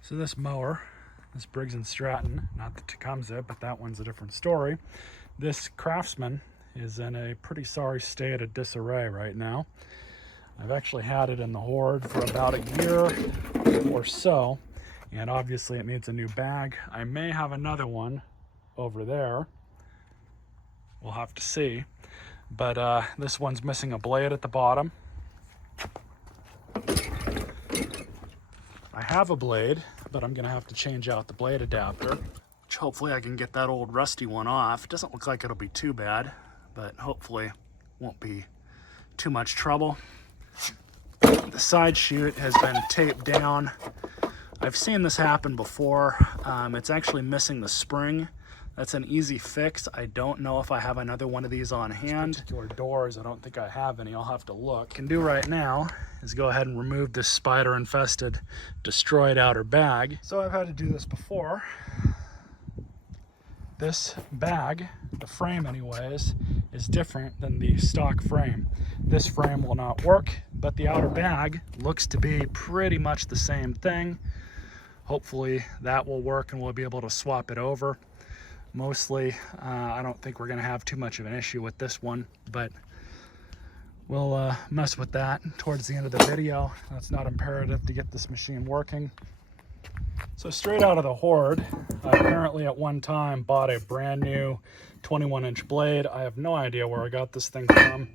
So this mower, this Briggs & Stratton, not the Tecumseh, but that one's a different story. This Craftsman is in a pretty sorry state of disarray right now. I've actually had it in the Horde for about a year or so, and obviously it needs a new bag. I may have another one over there. We'll have to see. But this one's missing a blade at the bottom. I have a blade, but I'm gonna have to change out the blade adapter, which hopefully I can get that old rusty one off. It doesn't look like it'll be too bad, but hopefully won't be too much trouble. The side chute has been taped down. I've seen this happen before. It's actually missing the spring. That's an easy fix. I don't know if I have another one of these on hand. These particular doors, I don't think I have any. I'll have to look. What I can do right now is go ahead and remove this spider-infested, destroyed outer bag. So I've had to do this before. This bag, the frame anyways, is different than the stock frame. This frame will not work, but the outer bag looks to be pretty much the same thing. Hopefully that will work and we'll be able to swap it over. Mostly, I don't think we're gonna have too much of an issue with this one, but we'll mess with that towards the end of the video. That's not imperative to get this machine working. So straight out of the Horde, I apparently at one time bought a brand new 21-inch blade. I have no idea where I got this thing from.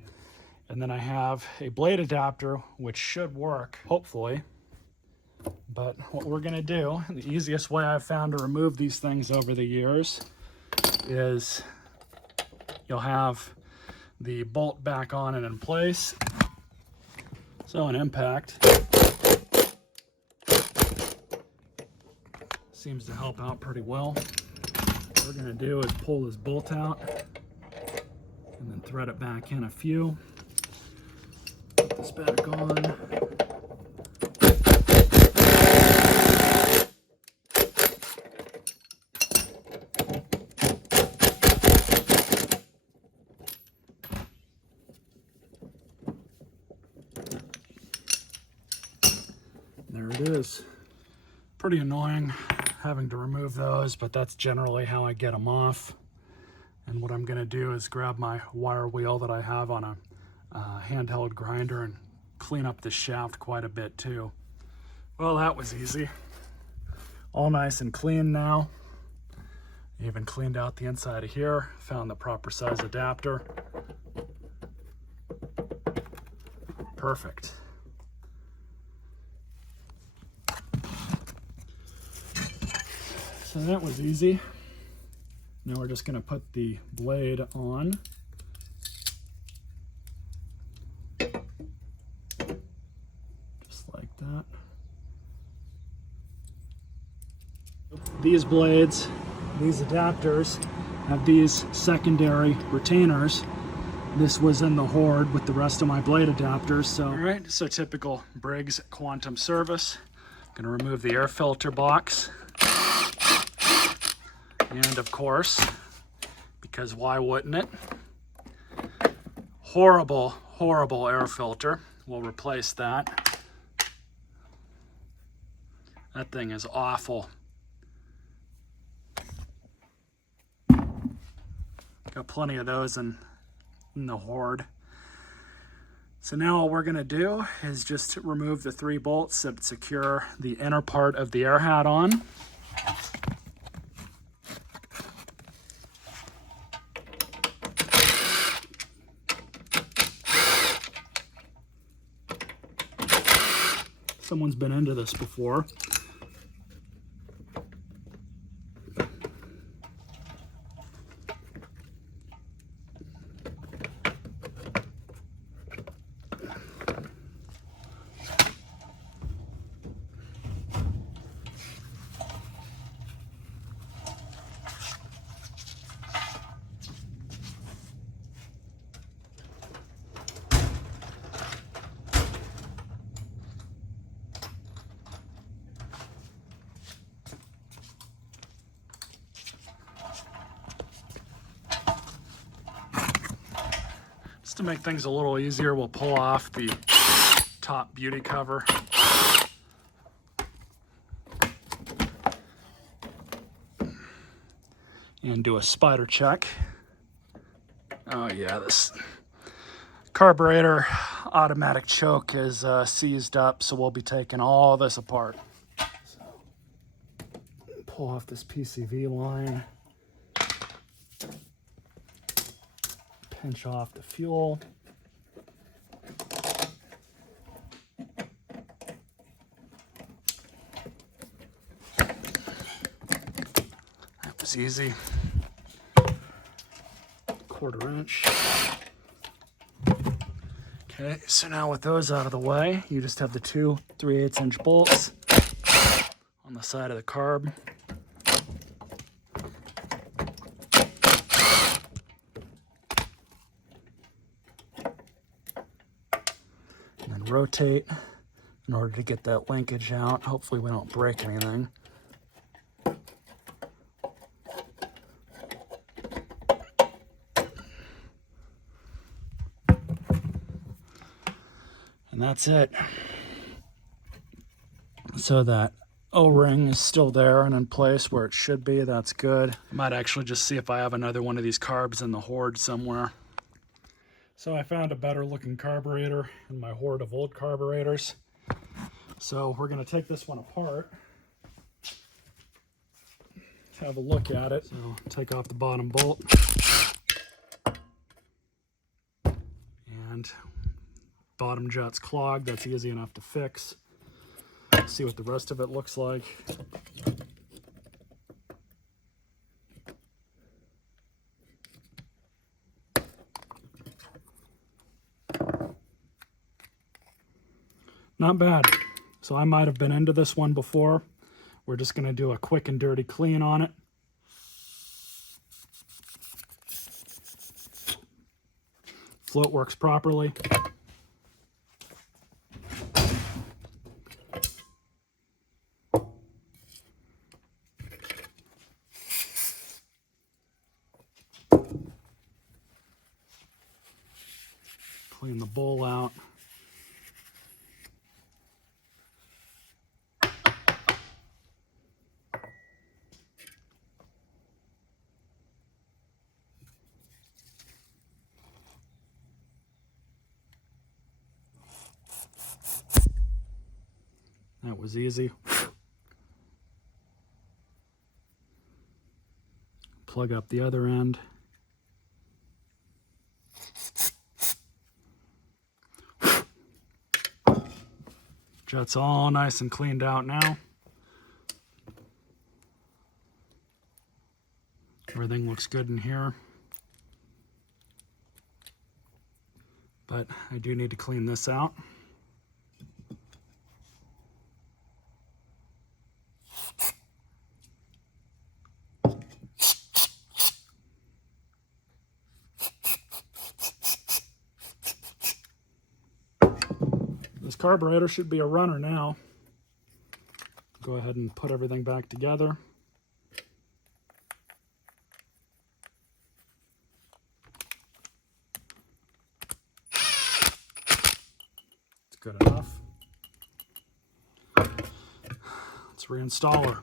And then I have a blade adapter, which should work, hopefully. But what we're gonna do, the easiest way I've found to remove these things over the years is you'll have the bolt back on and in place. So an impact seems to help out pretty well. What we're gonna do is pull this bolt out and then thread it back in a few. Put this back on. There it is. Pretty annoying having to remove those, but that's generally how I get them off. And what I'm gonna do is grab my wire wheel that I have on a handheld grinder and clean up this shaft quite a bit too. Well, that was easy. All nice and clean now. Even cleaned out the inside of here, found the proper size adapter. Perfect. So that was easy. Now we're just going to put the blade on. Just like that. These blades, these adapters, have these secondary retainers. This was in the Horde with the rest of my blade adapters. So, all right, so typical Briggs Quantum service. I'm going to remove the air filter box. And of course, because why wouldn't it? Horrible, horrible air filter. We'll replace that. That thing is awful. Got plenty of those in the Horde. So now all we're gonna do is just remove the 3 bolts that secure the inner part of the air hat on. Someone's been into this before. Just to make things a little easier, we'll pull off the top beauty cover. and do a spider check. Oh yeah, this carburetor automatic choke is seized up, so we'll be taking all this apart. So, pull off this PCV line, pinch off the fuel. That was easy. 1/4 inch. Okay, so now with those out of the way, you just have the 2 3/8 inch bolts on the side of the carb. And then rotate in order to get that linkage out. Hopefully we don't break anything. And that's it. So that O-ring is still there and in place where it should be. That's good. I might actually just see if I have another one of these carbs in the hoard somewhere. So I found a better looking carburetor in my hoard of old carburetors. So we're going to take this one apart. Have a look at it. So take off the bottom bolt. And bottom jet's clogged. That's easy enough to fix. See what the rest of it looks like. Not bad. So I might have been into this one before. We're just going to do a quick and dirty clean on it. Float works properly. Clean the bowl out. That was easy. Plug up the other end. Jet's all nice and cleaned out now. Everything looks good in here. But I do need to clean this out. This carburetor should be a runner now. Go ahead and put everything back together. It's good enough. Let's reinstall her.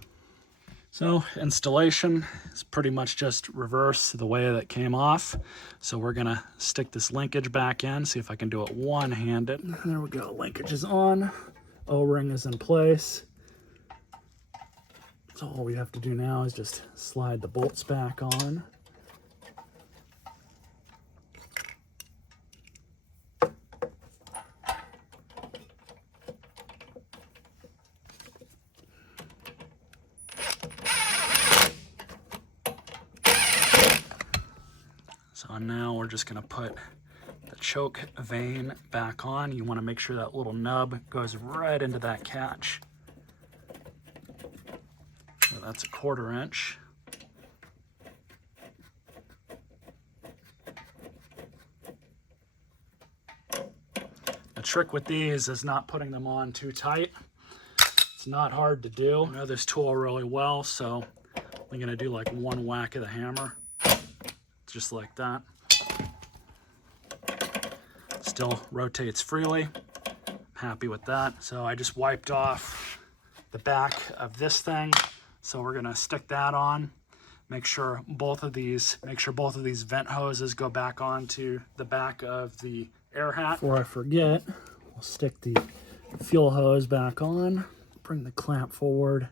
So installation is pretty much just reverse the way that came off. So we're gonna stick this linkage back in, see if I can do it one-handed. There we go, linkage is on, O-ring is in place. So all we have to do now is just slide the bolts back on. So now we're just gonna put the choke vane back on. You wanna make sure that little nub goes right into that catch. So that's a 1/4 inch. The trick with these is not putting them on too tight. It's not hard to do. I know this tool really well, so I'm gonna do like one whack of the hammer. Just like that. Still rotates freely. Happy with that. So I just wiped off the back of this thing. So we're gonna stick that on. Make sure both of these vent hoses go back onto the back of the air hat. Before I forget, we'll stick the fuel hose back on, bring the clamp forward.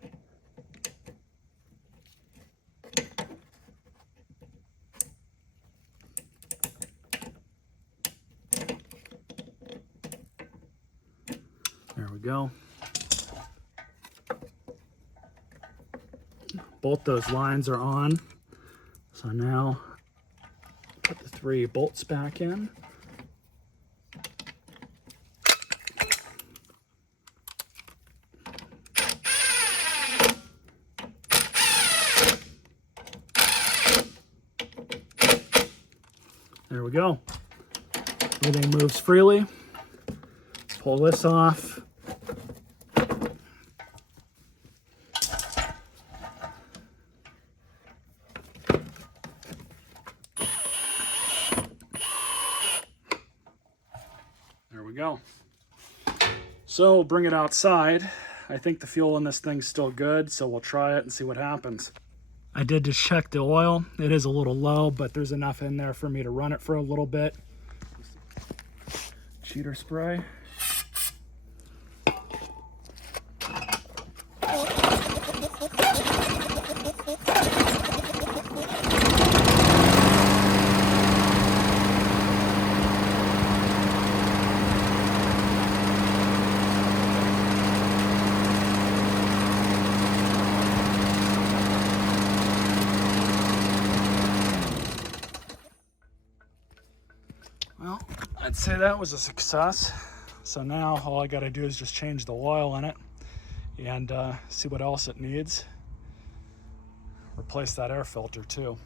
There we go. Both those lines are on. So now put the 3 bolts back in. There we go. Everything moves freely. Pull this off. There we go. So we'll bring it outside. I think the fuel in this thing's still good, so we'll try it and see what happens. I did just check the oil. It is a little low, but there's enough in there for me to run it for a little bit. Cheater spray. Well, I'd say that was a success. So now all I got to do is just change the oil in it and see what else it needs. Replace that air filter too.